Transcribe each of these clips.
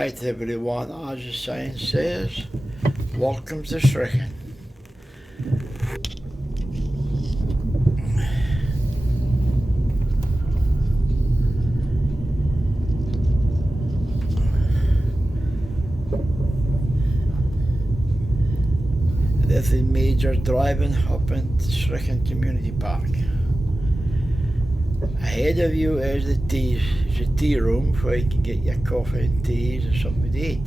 Right everyone, as the sign says, welcome to Strichen. This is Major driving up into Strichen Community Park. Ahead of you is the tea room where you can get your coffee and teas or something to eat.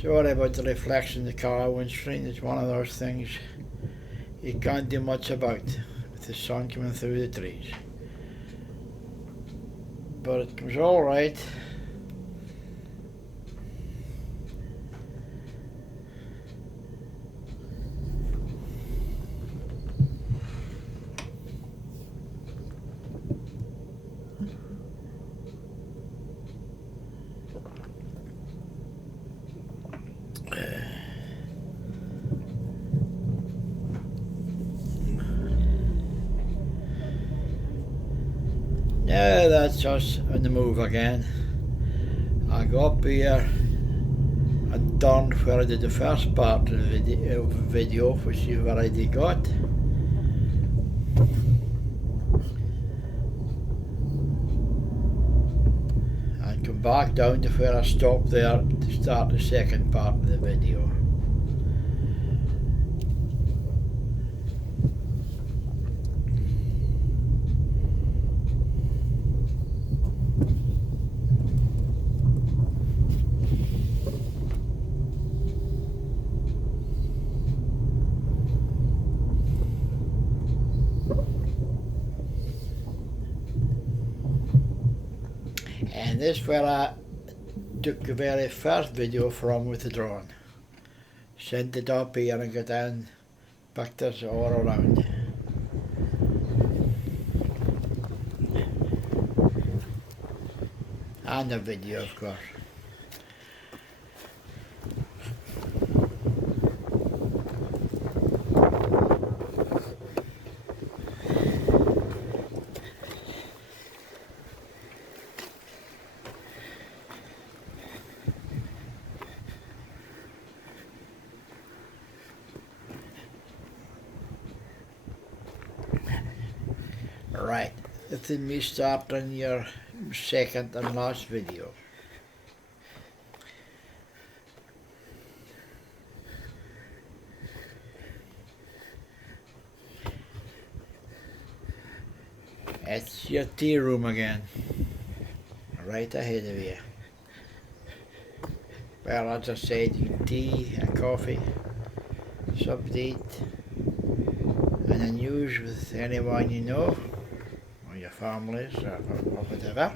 Sorry about the reflection in the car windscreen. It's one of those things you can't do much about with the sun coming through the trees. But it was all right. Now that's us on the move again. I go up here and turn where I did the first part of the video, which you've already got. And come back down to where I stopped there to start the second part of the video. And this is where I took the very first video from with the drone. Sent it up here and got down pictures all around. And a video, of course. Right, this is me starting your second and last video. It's your tea room again, right ahead of you. Well, as I said, you can tea, a coffee, something to eat, and a news with anyone you know, or your families, or whatever.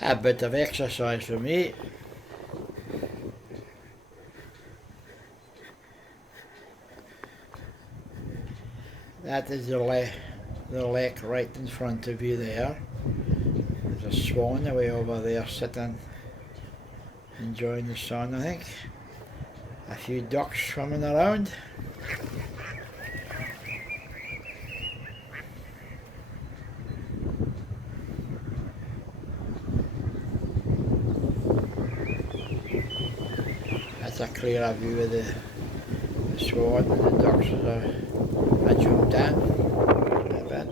A bit of exercise for me. That is the lake right in front of you there. There's a swan away over there sitting, enjoying the sun, I think. A few ducks swimming around. That's a clearer view of the swan and the ducks as I zoomed in a bit.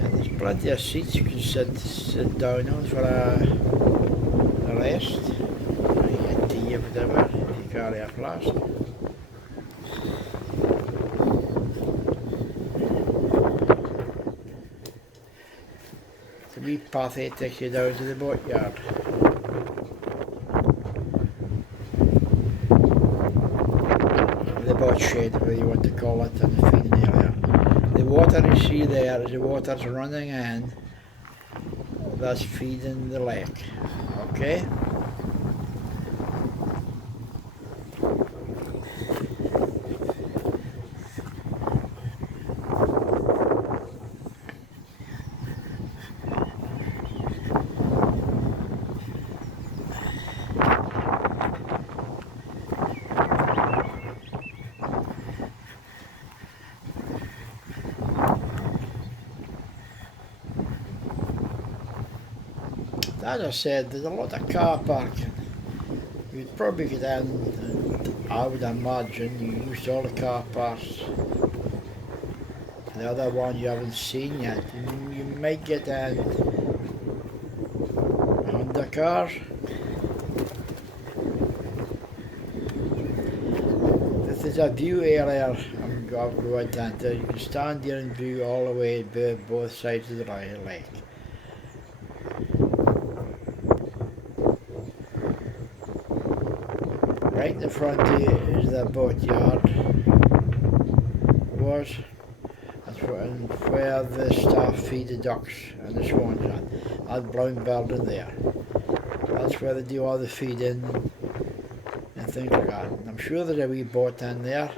And there's plenty of seats you can sit down on for a rest. You get tea or whatever, if you carry a flask. the wee path here takes you down to the boatyard. The boat shed, whatever you want to call it, and the feeding area. The water you see there is the water that's running in, that's feeding the lake. Okay? As I said, there's a lot of car parking. You'd probably get in, I would imagine, you used all the car parks. The other one you haven't seen yet. You might get in 100 cars. This is a view area I'm going into. You can stand here and view all the way both sides of the lake. Right in the front here is the boatyard was. That's where the staff feed the ducks and the swans at. That brown building there. That's where they do all the feeding and things like that. And I'm sure there's a wee boat in there.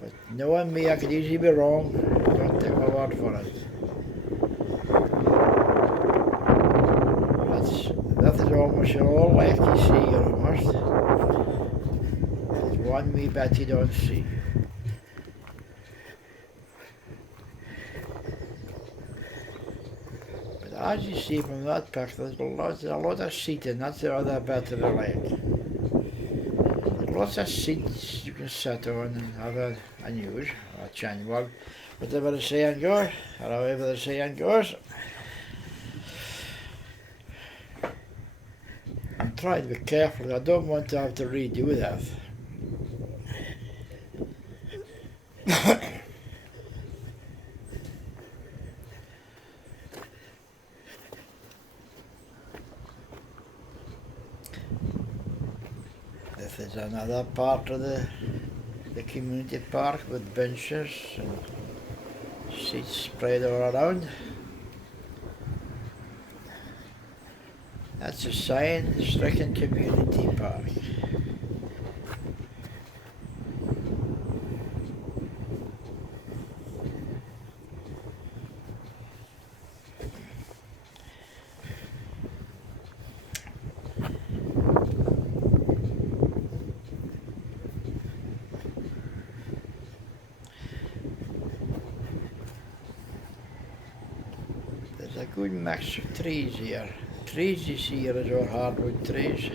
But knowing me, I could easily be wrong. Don't take my word for it. That is almost all lake you see here almost. There's one wee bit you don't see. But as you see from that picture, there's a lot of seating. That's the other bit of the lake. There's lots of seats you can sit on and have a news or a chin. Well, whatever the saying goes, or however the saying goes. I'm trying to be careful. I don't want to have to redo that. This is another part of the community park with benches and seats spread all around. That's a sign, Strichen Community Park. There's a good mix of trees here. Trees you see here is all hardwood trees.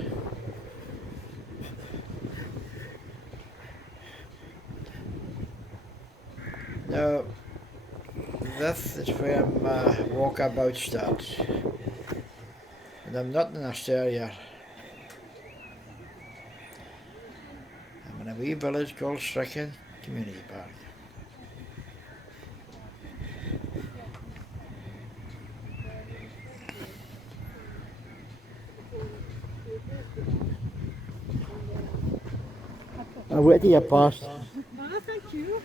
Now, this is where my walkabout starts. And I'm not in Australia. I'm in a wee village called Strichen Community Park. Where do you pass? Thank you.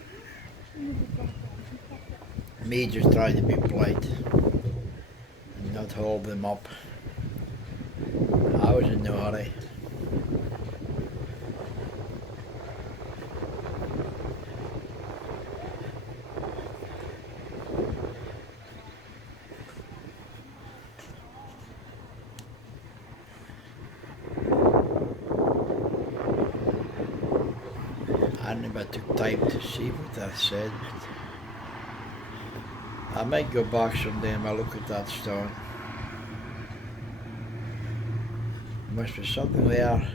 Me just trying to be polite and not hold them up. I was in no hurry. I never took time to see what that said. I might go back someday and I'll look at that stone. There must be something there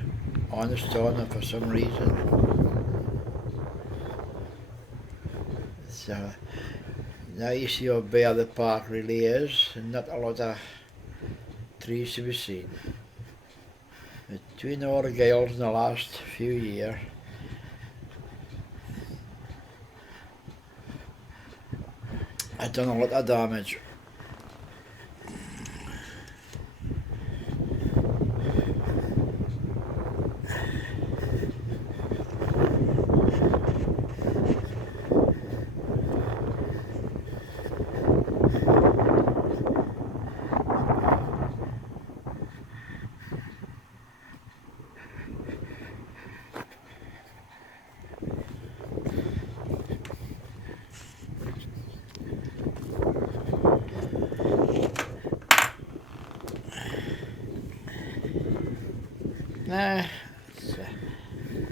on the stone for some reason. So now you see how bare the park really is, and not a lot of trees to be seen. Between all the gales in the last few years, I've done a lot of damage. now. It's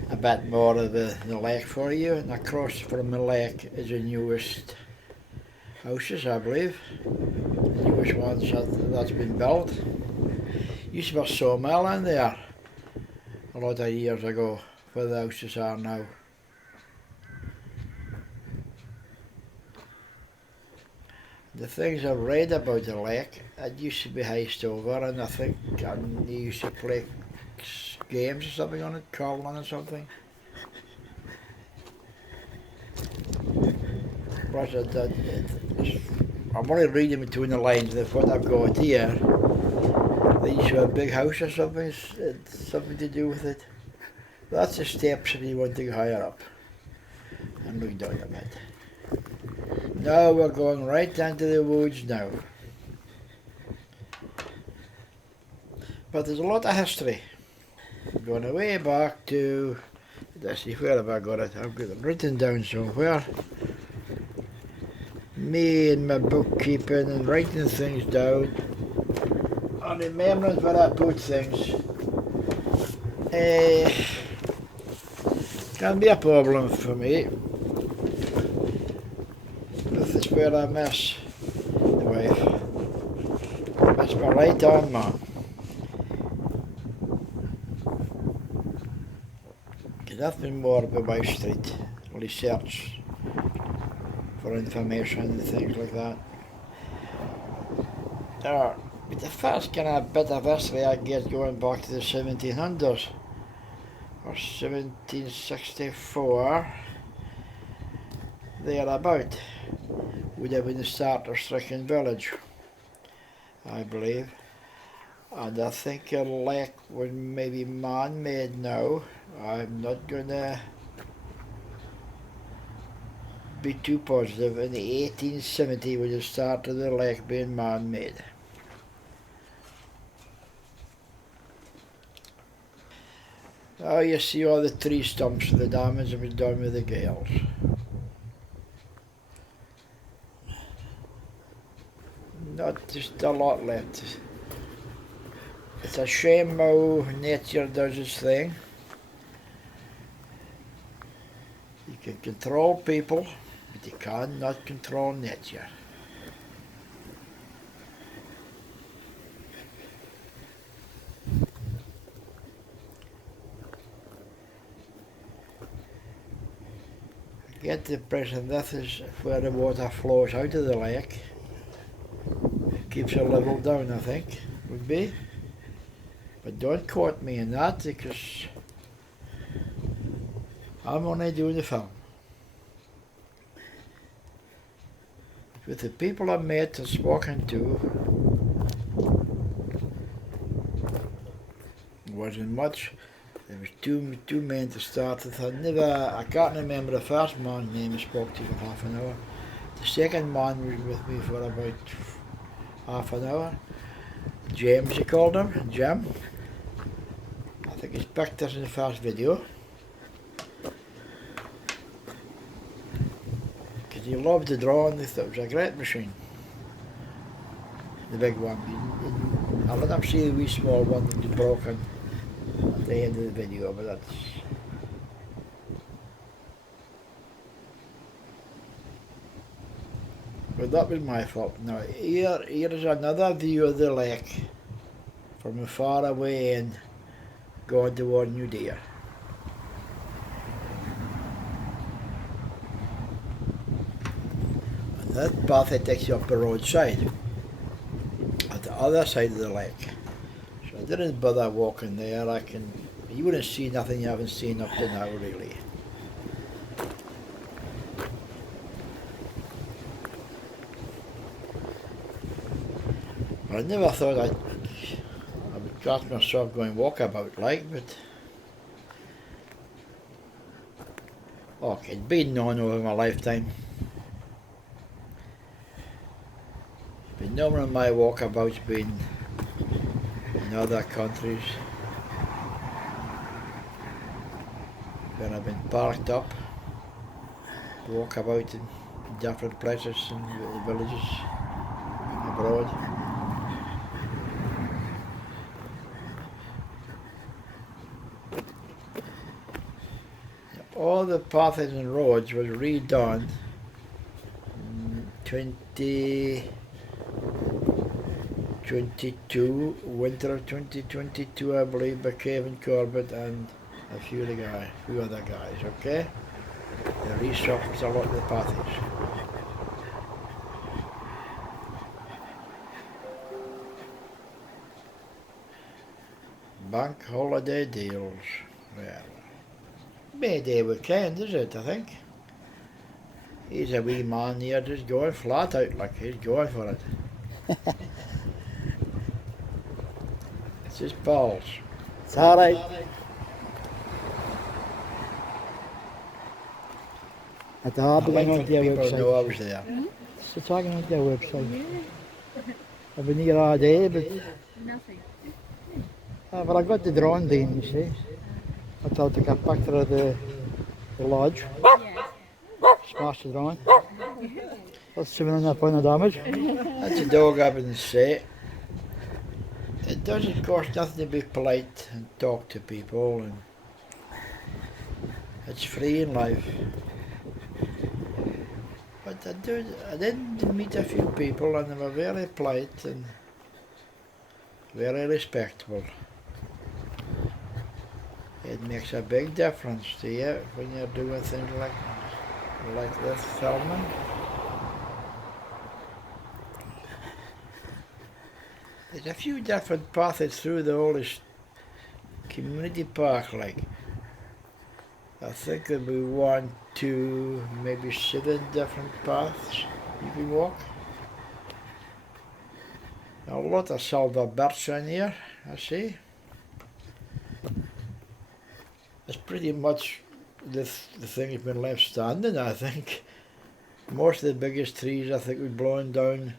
a bit more of the lake for you, and across from the lake is the newest houses, I believe. The newest ones that's been built. Used to be a sawmill in there a lot of years ago, where the houses are now. The things I've read about the lake, it used to be iced over, and I think they used to play games or something on it, curling or something. But I'm only reading between the lines of what I've got here. They used to have a big house or something, it's something to do with it. That's the steps if you want to go higher up. And look down a bit. Now we're going right into the woods now. But there's a lot of history. I'm going way back to, let's see, where have I got it? I've got it written down somewhere. Me and my bookkeeping and writing things down. And remembering where I put things. Can be a problem for me. This is where I miss the wife. Miss my right arm, man. Nothing more about my street. Research for information and things like that. But the first kind of bit of history I get going back to the 1700s or 1764, thereabout, would have been the start of Strichen village, I believe. And I think the lake was maybe man-made now. I'm not gonna be too positive. In the 1870 was the start of the lake being man-made. Oh, you see all the tree stumps of the damage that was done with the gales. Not just a lot left. It's a shame how nature does its thing. You can control people, but you cannot control nature. I get the impression this is where the water flows out of the lake. Keeps the level down, I think, would be. But don't quote me on that, because I'm only doing the film. With the people I met and spoken to, wasn't much. There was two men to start with. I can't remember the first man's name I spoke to for half an hour. The second man was with me for about half an hour. James, he called him, Jim. I think he's pictures in the first video. Because he loved to draw and he thought it was a great machine. The big one. I let him see the wee small one that was broken at the end of the video, but that's... But that was my fault. Now here is another view of the lake from far away and going toward New Deer. And that path takes you up the roadside at the other side of the lake. So I didn't bother walking there. You wouldn't see nothing you haven't seen up to now, really. I never thought I would catch myself going walkabout like, but okay, it's been known over my lifetime. Been known in my walkabouts been in other countries when I've been parked up, walk about in different places in the villages abroad. the paths and roads was redone in 2022, winter of 2022, I believe, by Kevin Corbett and a few other guys, okay? They resurfaced a lot of the paths. Bank holiday deals. Well, Mayday weekend, is it, I think? He's a wee man here just going flat out, like he's going for it. It's his pals. It's alright. At the harbor, I'd like on their people to know I website. was there. So talking on their website. I've been here all day, but Nothing. well, I got the drone down, you see. I thought to get back to the lodge, Yeah. smash the drone. That's 7.5 pound of damage. That's a dog I wouldn't say. It doesn't cost nothing to be polite and talk to people, and it's free in life. But I did meet a few people, and they were very polite and very respectable. It makes a big difference to you when you're doing things like this filming. There's a few different paths through the whole community park, like. I think there'll be 1, 2, maybe 7 different paths you can walk. A lot of silver birch in here, I see. It's pretty much the thing that's been left standing, I think. Most of the biggest trees, I think, were blown down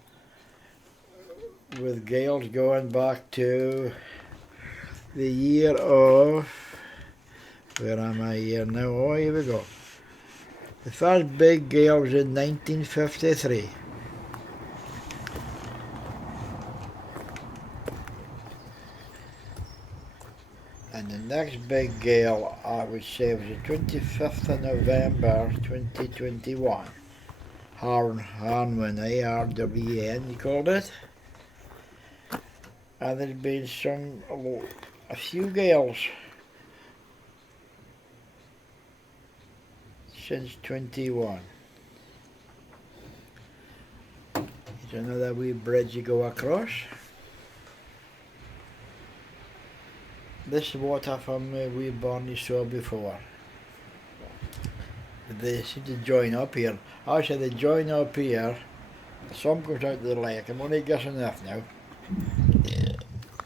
with gales going back to the year of, where am I here now? Oh, here we go. The first big gale was in 1953. And the next big gale, I would say, was the 25th of November 2021. Arwen, A-R-W-N, you called it. And there's been a few gales since 21. There's another wee bridge you go across. This water from wee barn you saw before. They seem to join up here. Actually, they join up here. Some goes out to the lake. I'm only guessing that now.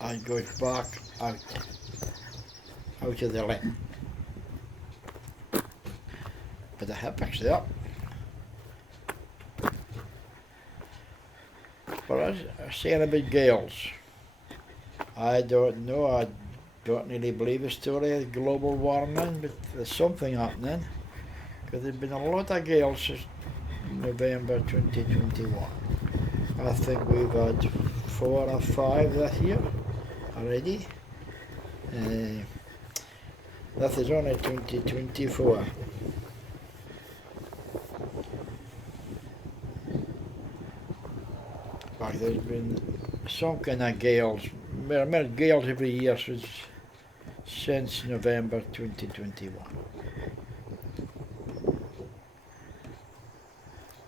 And goes back out of the lake. But the hippoc's there. But I was saying about gales. I don't know. I don't really believe the story of global warming, but there's something happening. Because there's been a lot of gales since November 2021. I think we've had 4 or 5 this year already. That is only 2024. But there's been some kind of gales, gales every year since November 2021.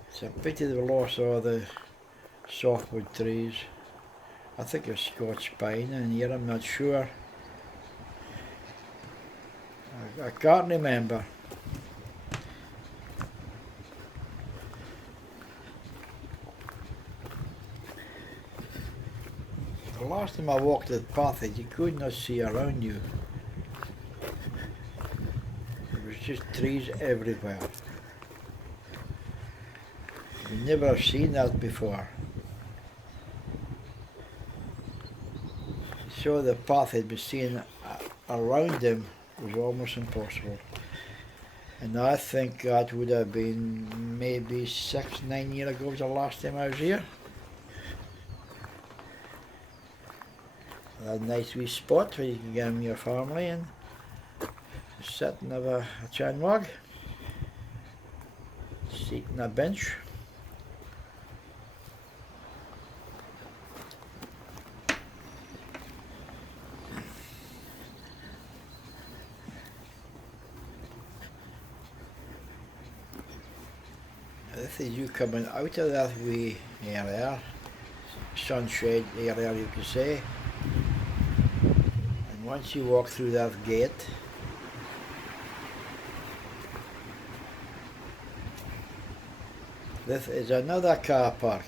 It's a pity they lost all the softwood trees. I think there's Scotch pine in here, I'm not sure. I can't remember. The last time I walked the path, you could not see around you. There was just trees everywhere. You never have seen that before. So the path had been seen around them was almost impossible. And I think that would have been maybe 6, 9 years ago was the last time I was here. A nice wee spot where you can get in your family and sit and have a chin mug. seat on a bench. This is you coming out of that wee area, sunshade area you could say, and once you walk through that gate, this is another car park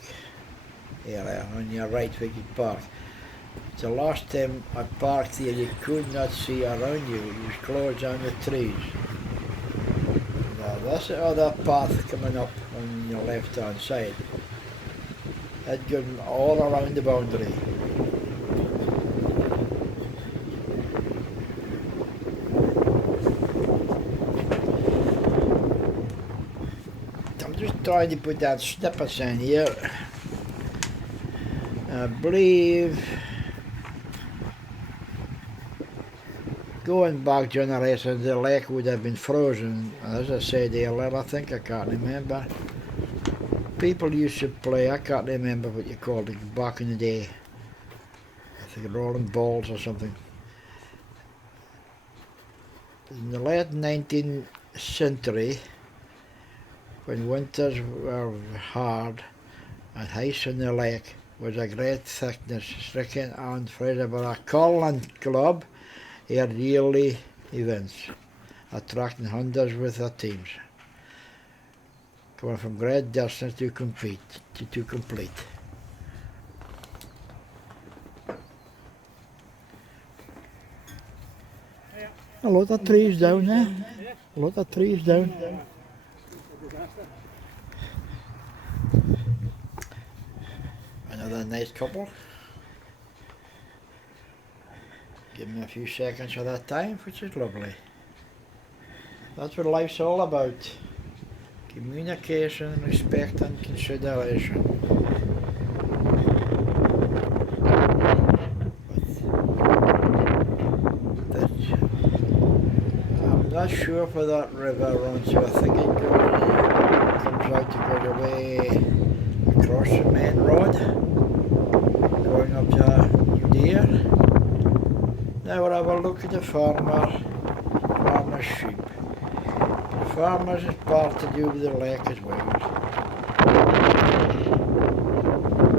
area on your right where you park. The last time I parked here you could not see around you, it was closed on the trees. Now that's the other path coming up on your left hand side. That goes all around the boundary. I'm just trying to put that snippets in here. I believe going back generations the lake would have been frozen, as I said earlier. I think I can't remember. People used to play, I can't remember what you called it back in the day. I think rolling balls or something. In the late 19th century, when winters were hard and ice in the lake was a great thickness, Strichen and Fraserburgh Curling Club had yearly events, attracting hundreds with their teams, coming from great distance to complete. A lot of trees down there. A lot of trees down. Another nice couple. Give me a few seconds of that time, which is lovely. That's what life's all about. Communication, respect and consideration. I'm not sure where that river runs, so I think it comes out to go the way across the main road, going up to New. Now we'll have a look at the farmer's sheep. The farmers is part to do with the lake as well.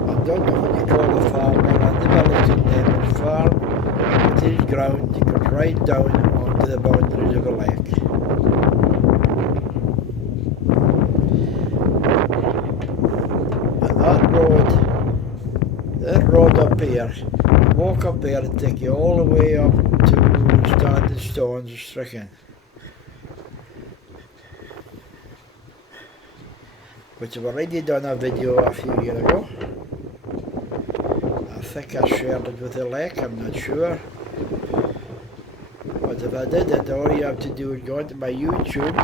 I don't know what you call the farmer, and the village name is farm. It is ground, it goes right down onto the boundaries of the lake. And that road up here, walk up there and take you all the way up to Standing Stones of Strichen, which I've already done a video a few years ago. I think I shared it with the lake, I'm not sure. But if I did it, all you have to do is go into my YouTube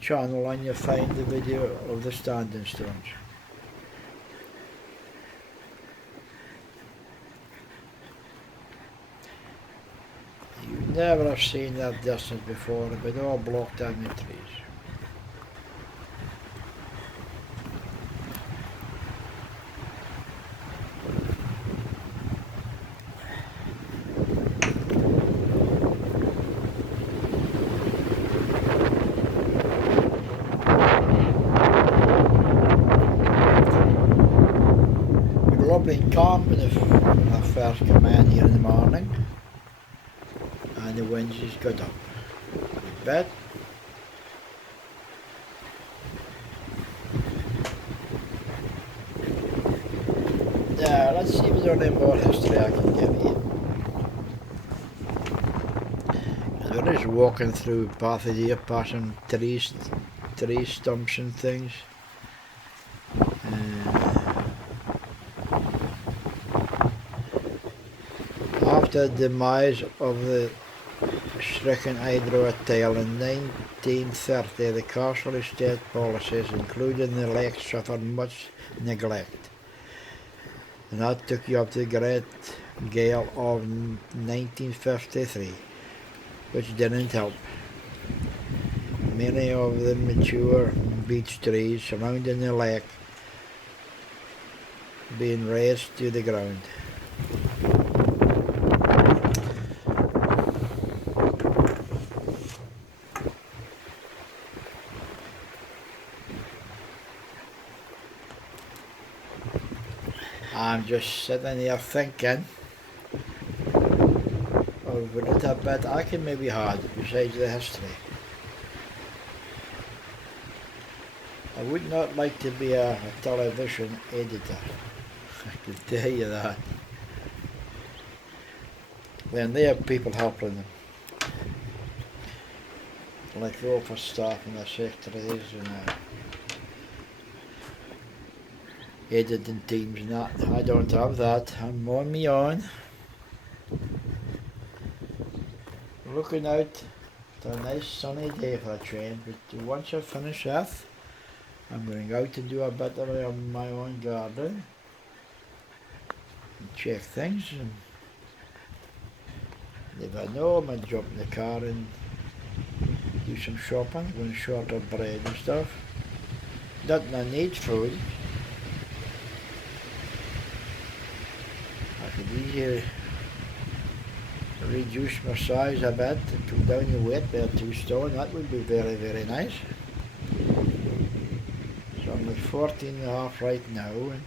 channel and you find the video of the Standing Stones. Never have seen that distance before, but all blocked out with trees. We were up in camp when I first came in here in the morning. And the winds just got up. Bed. Now let's see if there's any more history I can give you. We're just walking through paths here, passing trees stumps and things. After the demise of the Strichen hydro tail in 1930, the castle estate policies, including the lake, suffered much neglect. And that took you up to the Great Gale of 1953, which didn't help. Many of the mature beech trees surrounding the lake being razed to the ground. I'm just sitting here thinking of a little bit I can maybe add besides the history. I would not like to be a television editor, I can tell you that. Then they have people helping them, like the office staff and the secretaries and editing teams and that. I don't have that. I'm on my own, looking out to a nice sunny day for a change. But once I finish that, I'm going out to do a bit of my own garden and check things, and if I know, I might jump in the car and do some shopping, going short of bread and stuff. Not that I need food. I could easily reduce my size a bit and come down your weight by 2 stone. That would be very, very nice. So I'm like 14.5 right now and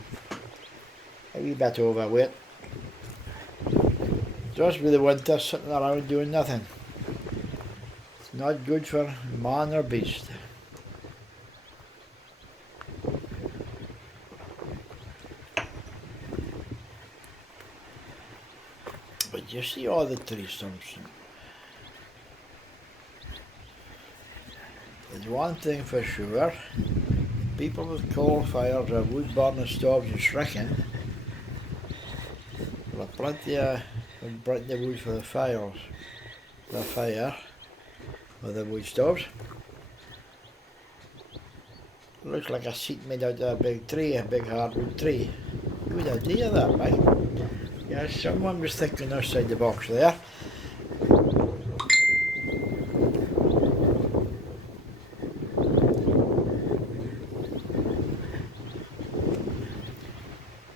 a wee bit overweight. Just with the winter sitting around doing nothing. It's not good for man or beast. But you see all the tree stumps. There's one thing for sure, people with coal fires or wood burning stoves in Strichen will have plenty of wood for the fire or the wood stoves. Looks like a seat made out of a big tree, a big hardwood tree. Good idea that, right? Yeah, someone was thinking outside the box there.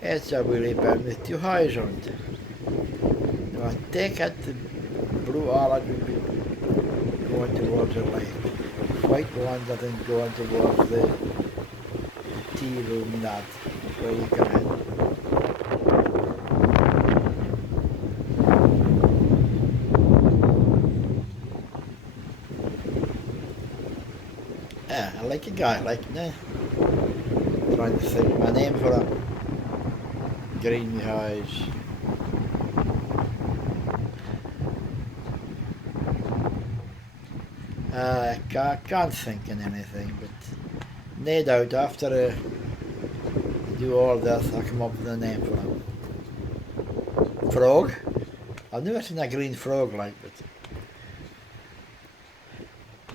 It's a wheelie bin with 2 eyes on it. Now I take it the blue island would be going towards the lake. White ones I think going towards the tea room and that. That's where you come in. Yeah, I like a guy like that. Trying to think of my name for him. Green eyes. I can't think of anything, but no doubt after I do all this, I'll come up with a name for him. Frog? I've never seen a green frog like it.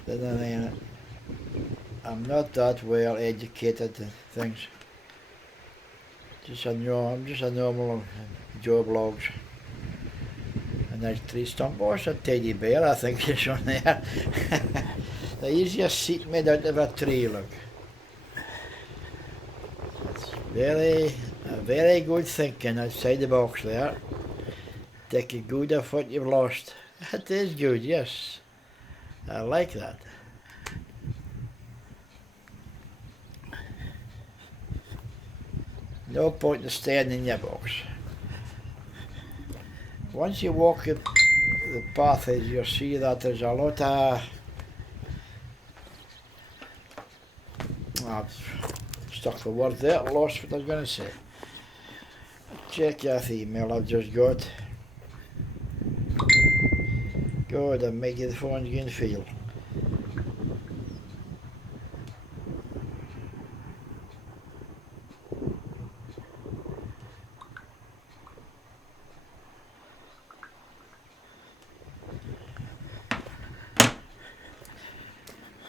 Then I mean, I'm not that well educated in things. I'm just a normal Joe Blogs. A nice tree stump. Oh, it's a teddy bear, I think is on there. The easiest seat made out of a tree, look. It's very good thinking outside the box there. Take a good of what you've lost. It is good, yes. I like that. No point in staying in your box. Once you walk up the path, you'll see that there's a lot of... I've stuck the word there, lost what I was going to say. Check your email I've just got. Good, and make the phone's going to feel.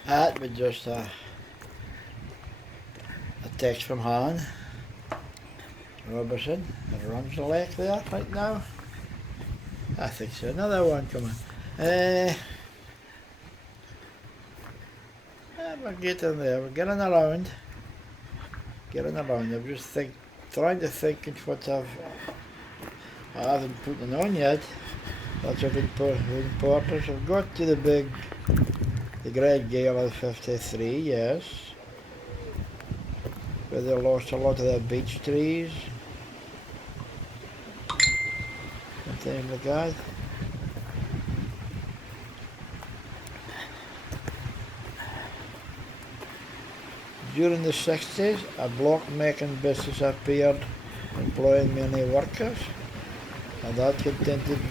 That was just a text from Han Robertson that runs the lake there right now. I think so. Another one coming. we're getting there. We're getting around. I'm just trying to think of what I haven't put it on yet. That's of importance. I've got to the great gale of 53, yes. Where they lost a lot of their beech trees. And things like that. During the 60s, a block making business appeared, employing many workers, and that continued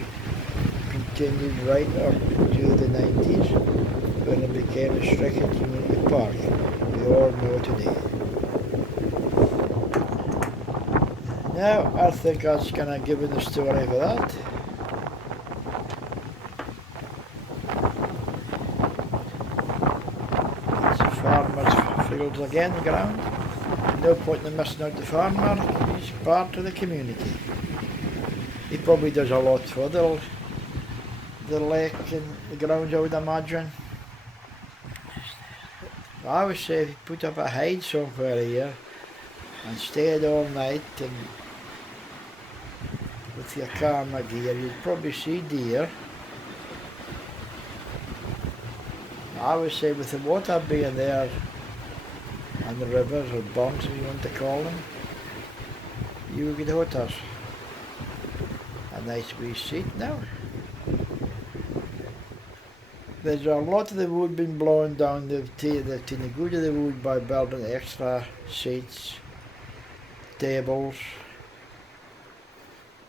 right up to the 90s, when it became a Strichen Community Park, we all know today. Now, I think that's going to give you the story for that. Farmer's fields again, the ground. No point in missing out the farmer, he's part of the community. He probably does a lot for the lake and the grounds, I would imagine. I always say if you put up a hide somewhere here and stayed all night and with your camera gear, you'd probably see deer. I always say with the water being there and the rivers or bunks, if you want to call them, you will get hunters. A nice wee seat now. There's a lot of the wood being blown down to the good of the wood by building extra seats, tables,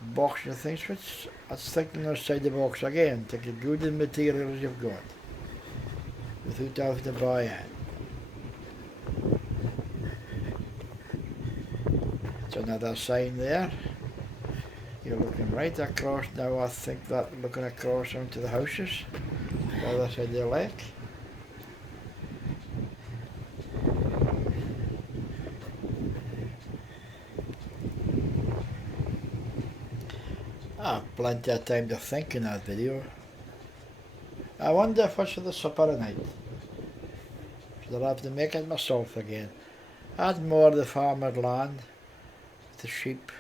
boxes and things, which I was thinking outside the box again, take the good of the materials you've got, without having to buy it. It's another sign there. You're looking right across now, I think that looking across onto the houses, the other side of the lake. Plenty of time to think in that video. I wonder if what's for the supper tonight. So I'll have to make it myself again. I had more of the farmer's land, the sheep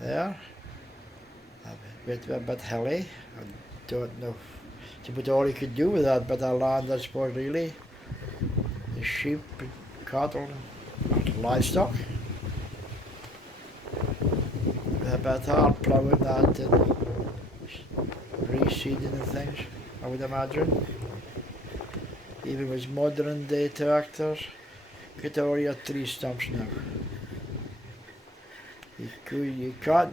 there. A bit hilly. I don't know it's about all you could do with that bit of land, I suppose, really. The sheep and cattle and livestock. A bit hard ploughing that and reseeding and things, I would imagine. Even with modern day tractors, get all your tree stumps now. You can't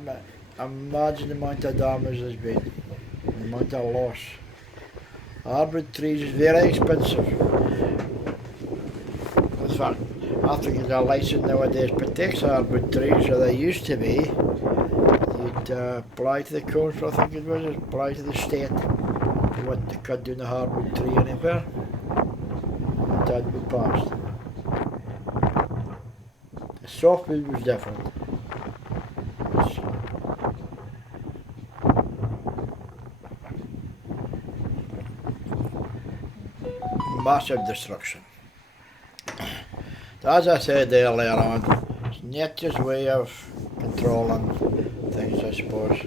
imagine the amount of damage there's been, the amount of loss. Hardwood trees is very expensive. In fact, I think there's a license nowadays protects hardwood trees, or they used to be. You'd apply to the council, I think it was, apply to the state if you want to cut down a hardwood tree anywhere. And that would be passed. The softwood was different. Massive destruction. So as I said earlier on, it's nature's way of controlling things, I suppose.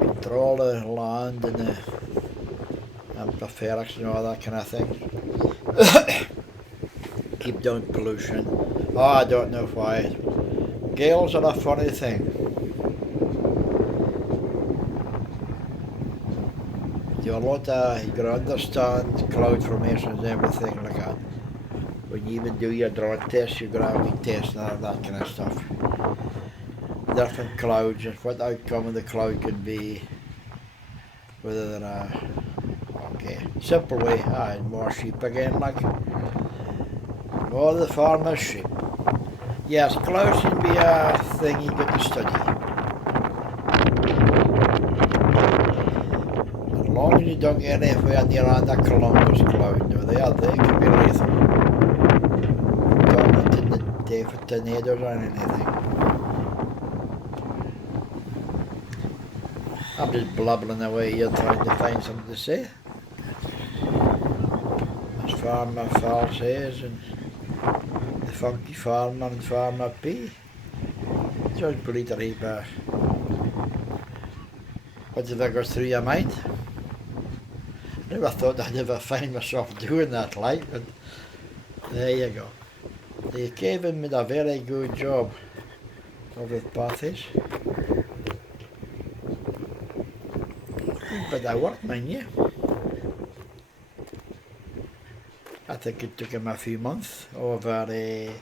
Control the land and the amphiferix and all that kind of thing. Keep down pollution. Oh, I don't know why. Gales are a funny thing. You gotta understand cloud formations and everything like that. When you even do your drone tests, your gravity tests and all that kind of stuff. Different clouds and what outcome of the cloud could be. Whether they're okay. Simple way, more sheep again, like more of the farmer's sheep. Yes, clouds can be a thing you get to study. As long as you don't get anywhere near under Columbus cloud, no, they can be lethal. Don't want to day for tornadoes or anything. I'm just blabbering away here trying to find something to say. As Farmer Phil says, and the Funky Farmer and Farmer P. Just bleed a heap of whatever goes through your mind. I never thought I'd ever find myself doing that, like, but there you go. The Kevin made a very good job of the pathies. But I worked, mind you. I think it took him a few months over, I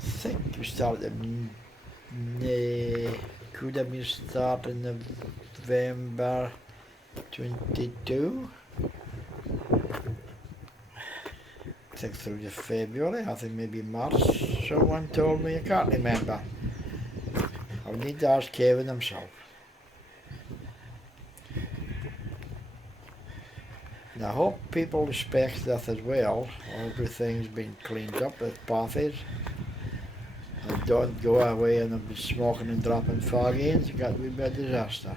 think we started, could have been starting November 22. I think through to February, I think maybe March, someone told me, I can't remember. I'll need to ask Kevin himself. And I hope people respect that as well. Everything's been cleaned up with pathies. And don't go away and be smoking and dropping fog in. It's got to be a disaster.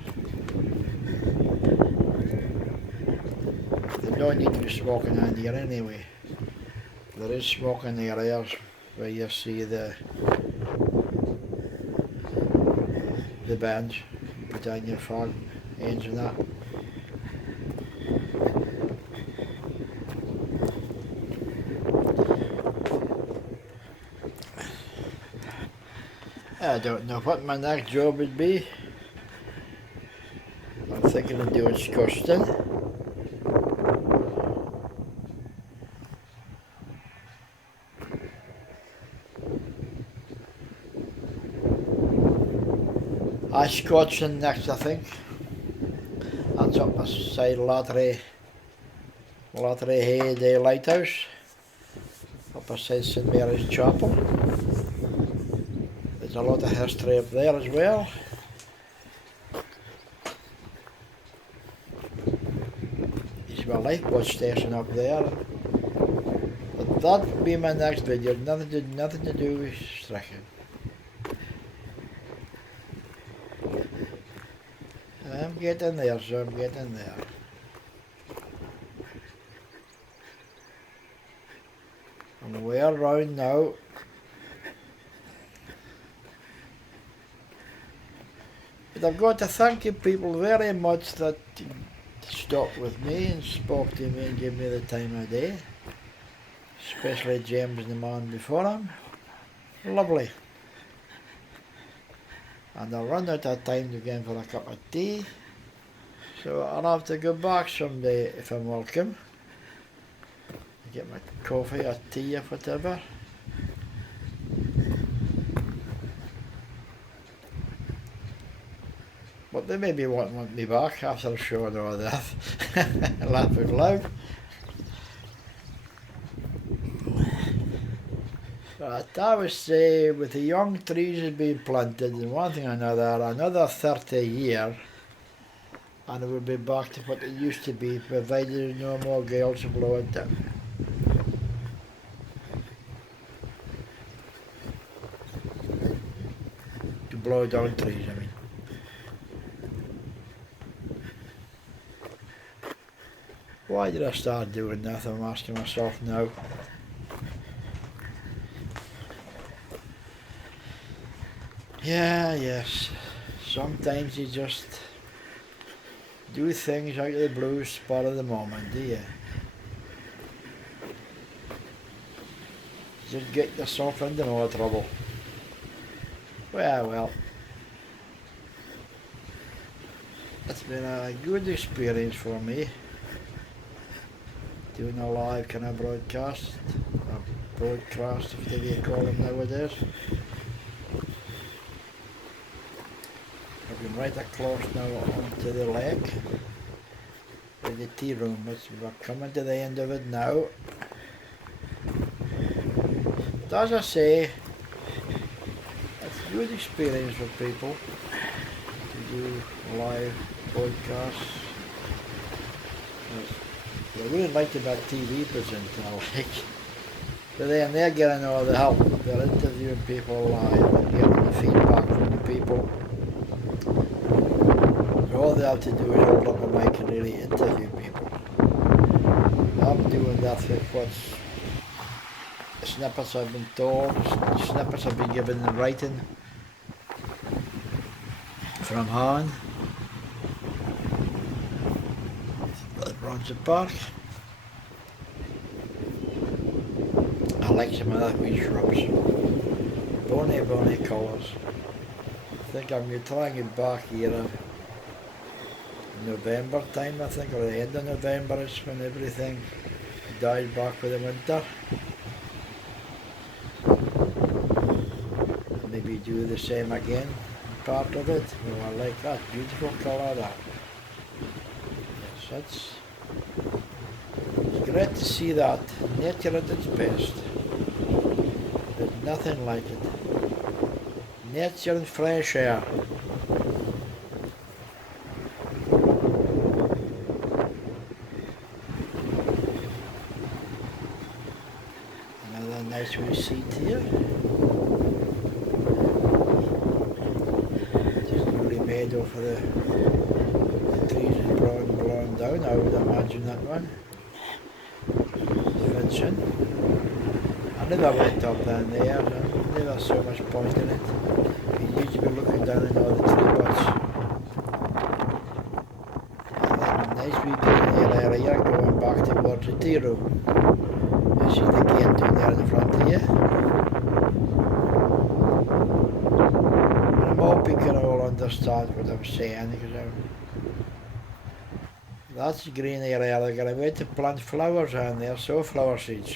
There's no need to be smoking in here anyway. There is smoking areas where you see the bench, put on your fog ends and that. I don't know what my next job would be. I'm thinking of doing Scotstoun. Scotstoun next, I think. That's up beside Lattery Hayday Lighthouse, up beside St Mary's Chapel. There's a lot of history up there as well. There's a lifeboat station up there. But that'll be my next video. Nothing to do with Strichen. I'm getting there, so I'm getting there. And we're round now. But I've got to thank you people very much that stopped with me and spoke to me and gave me the time of day. Especially James and the man before him. Lovely. And I'll run out of time again for a cup of tea. So I'll have to go back someday if I'm welcome. Get my coffee or tea or whatever. But they maybe won't want me back after a show and all that. Laugh out loud. But I would say with the young trees being planted and one thing or another 30 years, and it will be back to what it used to be, provided there's no more gales to blow it down. To blow down trees, I mean. Why did I start doing that? I'm asking myself now. Yeah, yes. Sometimes you just do things out of the blue spot of the moment, do you? Just get yourself into more trouble. Well. It's been a good experience for me. Doing a live kind of broadcast. A broadcast, if they call them nowadays. I've been right across now onto the lake. With the tea room, we're coming to the end of it now. But as I say, it's a good experience for people to do live broadcasts. They wouldn't like about TV presenter, like. But then they're getting all the help. They're interviewing people live and getting the feedback from the people. all they have to do is hold up a mic and really interview people. I'm doing that with what's snippets I've been told, snippets I've been given in writing from Han that runs the park. I like some of that wee shrubs. Bonny colours. I think I'm going to try and get back here in November time, I think, or the end of November is when everything dies back with the winter. Maybe do the same again, part of it. Oh, I like that, beautiful colour that. Yes, it's great to see that, nature at its best. There's nothing like it. Nature and fresh air. Another nice wee seat here. Made over the trees is blown down, I would imagine that one. Fencing. I never went up down there, never so much point in it. You used to be looking down at all the tree butts. And then a nice wee green area going back towards the tea room. You see the gate down there in the front here. I hope you can all understand what I'm saying, because that's the green area. They're going to wait to plant flowers on there, sow flower seeds.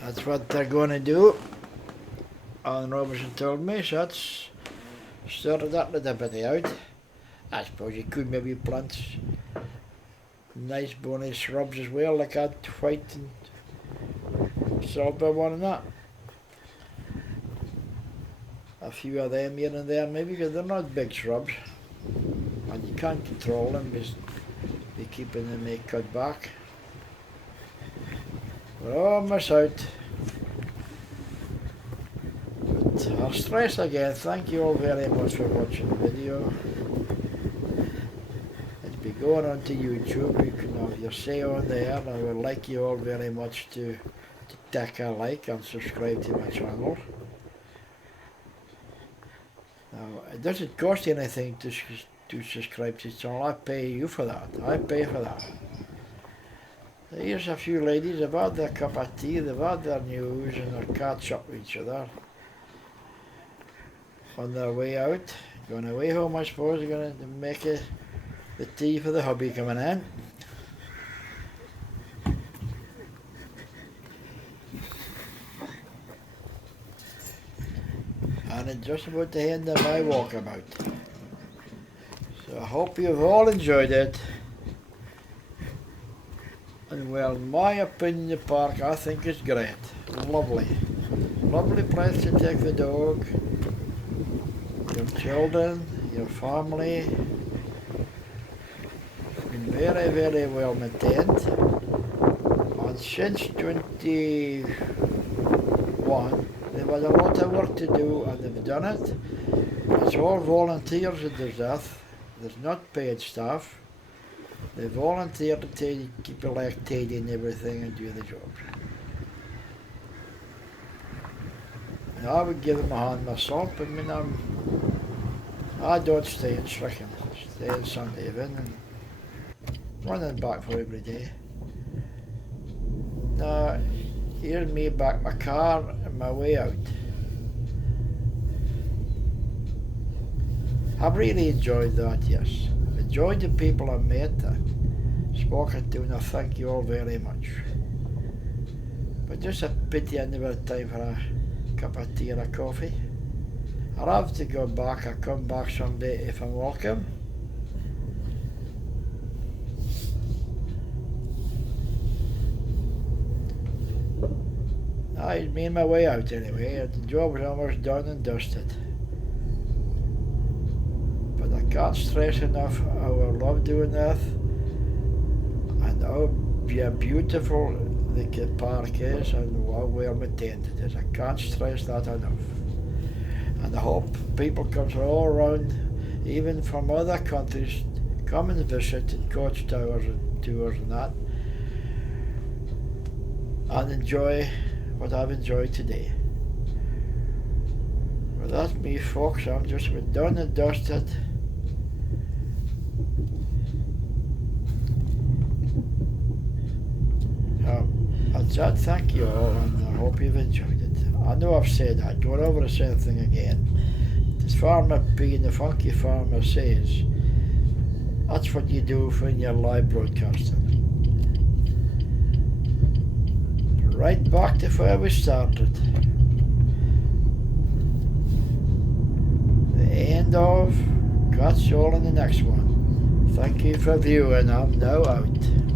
That's what they're going to do. Alan Robertson told me, so that's started that little bit out. I suppose you could maybe plant nice bony shrubs as well, like that white and silver one and that. A few of them here and there maybe, because they're not big shrubs and you can't control them because you're keeping them cut back. We're almost out. But I'll stress again, thank you all very much for watching the video. It'll be going on to YouTube, you can have your say on there, and I would like you all very much to take a like and subscribe to my channel. Now, it doesn't cost you anything to subscribe to the channel. I pay you for that. I pay for that. Here's a few ladies, they've had their cup of tea, they've had their news, and they're catch up with each other. On their way out, going away home I suppose, they're going to make the tea for the hubby coming in. And it's just about the end of my walkabout. So I hope you've all enjoyed it. And well, in my opinion, the park I think is great. Lovely. Lovely place to take the dog, your children, your family. Been very, very well maintained. And since 21, they've had a lot of work to do and they've done it. It's all volunteers that does that. There's not paid staff. They volunteer to keep the like tidy and everything and do the job. And I would give them a hand myself, but I mean, I don't stay in Strichen. I stay in Sunhaven and running back for every day. Now, here's me back my car and my way out. I've really enjoyed that, yes. I've enjoyed the people I've met, spoken to, and I thank you all very much. But just a pity I never had time for a cup of tea or a coffee. I'll have to go back. I'll come back someday if I'm welcome. I made my way out anyway. The job was almost done and dusted. But I can't stress enough how I love doing that and how beautiful the park is and how well maintained it is. I can't stress that enough. And I hope people come from all around even from other countries, come and visit and coach tours and that, and enjoy what I've enjoyed today. Well, that's me, folks. I'm just done and dusted. That's it. Thank you all, and I hope you've enjoyed it. I know I've said that, going over the same thing again. As Farmer P and the Funky Farmer says, that's what you do for your live broadcasting. Right back to where we started. The end of. Catch you all in the next one. Thank you for viewing. I'm now out.